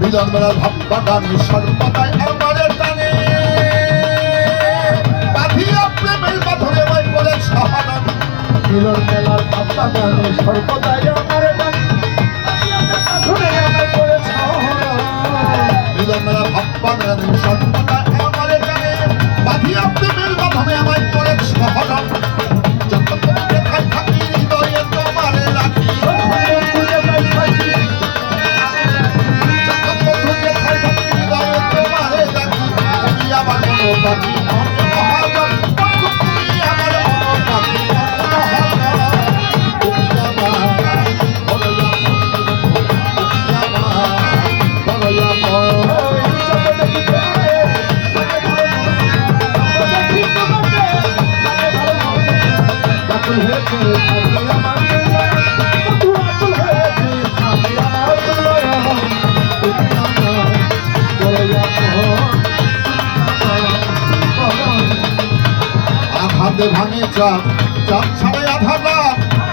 মিলনমেলার ভাববাগানে সর্বদাই আমাদের টানে বাঁধিয়া প্রেমের বাঁধনে আমায় করে সহানন। মিলনমেলার ভাববাগানে সর্বদাই আমার বাঁধনে আমায় করে সহানন। মিলনমেলার ভাববাগানে সর্বদাই আমাদের টানে বাঁধিয়া প্রেমের বাঁধনে আমায় করে সহানন। যত তুমি দেখায় থাকি হৃদয়ে তোমারে রাখি পাখি মহাজন তুমি আমার পাখি আঘাতে ভাঙে চাঁদ চাঁদ ছাড়াই আঘাতা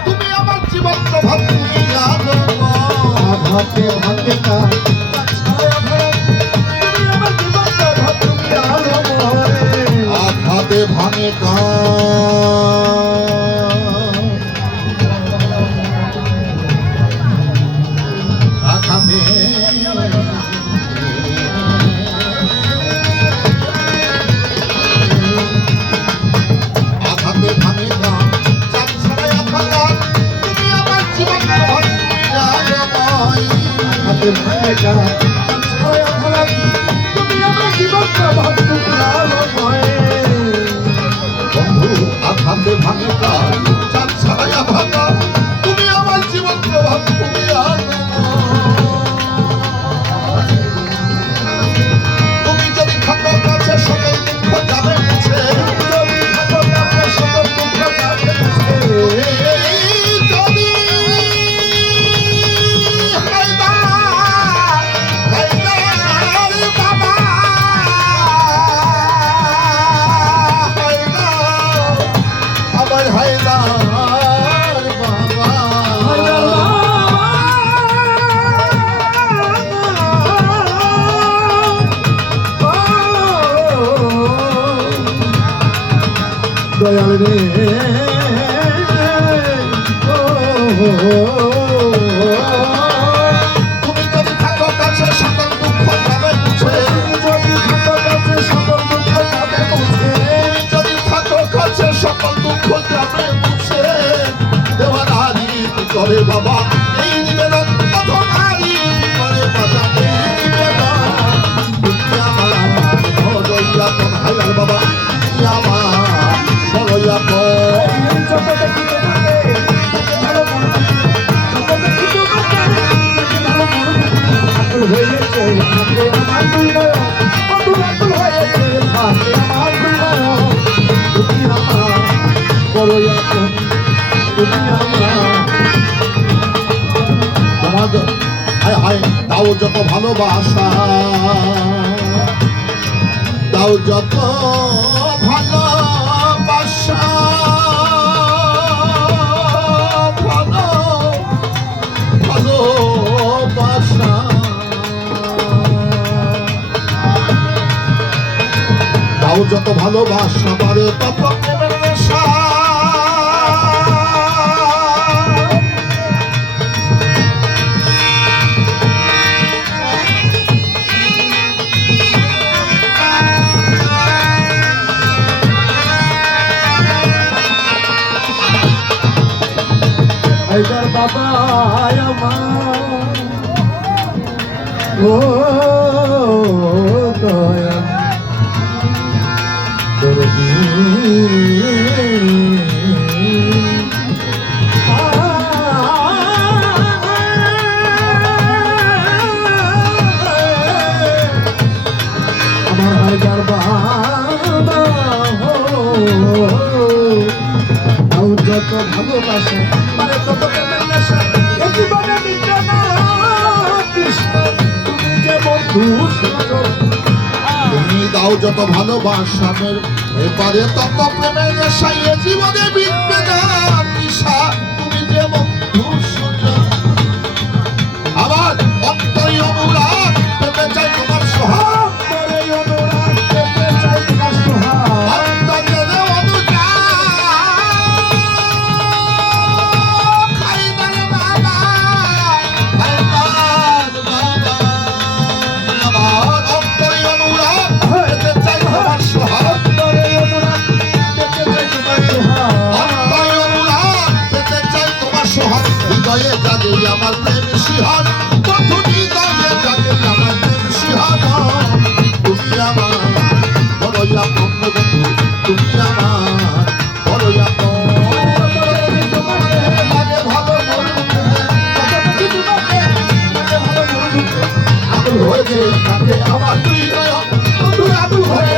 তুমি আমার জীবন প্রভাত তুমি আঘাতে ভাঙে চাঁদ ছাড়াই আঘাত তুমি আমার জীবন প্রভাত তুমি আঘাতে ভাঙে আঘাতে বন্ধু আঘাতে ভাঙে চাঁদ ছাড়াইয়া ভাঙা তুমি আমার জীবন প্রভাত তুমি তুমি যদি থাকো কাছে সকল দুঃখ যাবে মুছে দয়াল রে তুমি যদি থাকো কাছে সকল দুঃখ যাবে মুছে যদি থাকো কাছে সকল দুঃখ যাবে মুছে যদি থাকো কাছে সকল দুঃখ যাবে মুছে দেওয়ারি করে বাবা এই নিবেদন তোমারই করে বাবা এই নিবেদন তুমি আমার বড়ইয়া কোন হায়াল বাবা তুমি আমার বড়ইয়া কোন যত দেখিতে থাকে ভালো মন যত দেখিতে থাকে ভালো মন আকুল হয়েছে থাকে আমার দুনিয়া আকুল আকুল হয়েছে থাকে আমার দুনিয়া তুমি আমার বড়ইয়া কোন তুমি আমার তোমার হায় হায় দাও যত ভালোবাসা দাও যত ভালোবাসা যত ভালোবাসা বাড়ে তত প্রেমের নেশা। হায়দার বাবা আমার ও দয়া দরদি আমার হায়দার বাবা আর যত ভালোবাসা মানে তত প্রেমের নেশা এ জীবনে মিটবে না কৃষ্ণ তুমি যে বন্ধু সুন্দর তুমি দাও যত ভালোবাসা এবারে তত প্রেমের নেশা এ জীবনে বিটবে না তৃষা। তুমি যে বন্ধু সুজন আমার অন্তরে অনুরাগ পেতে চাই তোমার সোহাগ। করে অনুরাগ পেতে চাই তোমার সোহাগ অন্তরে অনুরাগ হায়দার বাবা, হায়দার বাবা, আমার অন্তরে অনুরাগ পেতে চাই তোমার সোহাগ। করে অনুরাগ পেতে চাই তোমার সোহাগ অন্তরে অনুরাগ পেতে চাই তোমার সোহাগ। হৃদয়ে জাগে আমার প্রেম শিহর, বন্ধু হৃদয়ে জাগে আমার প্রেম শিহর। তুমি আমার বড়ই আপন বন্ধু, তুমি আমার বড়ই আপন। লাগে ভালো বন্ধু, আদুল হয়েছে তাতে আমার হৃদয়, বন্ধু আদুল হয়ে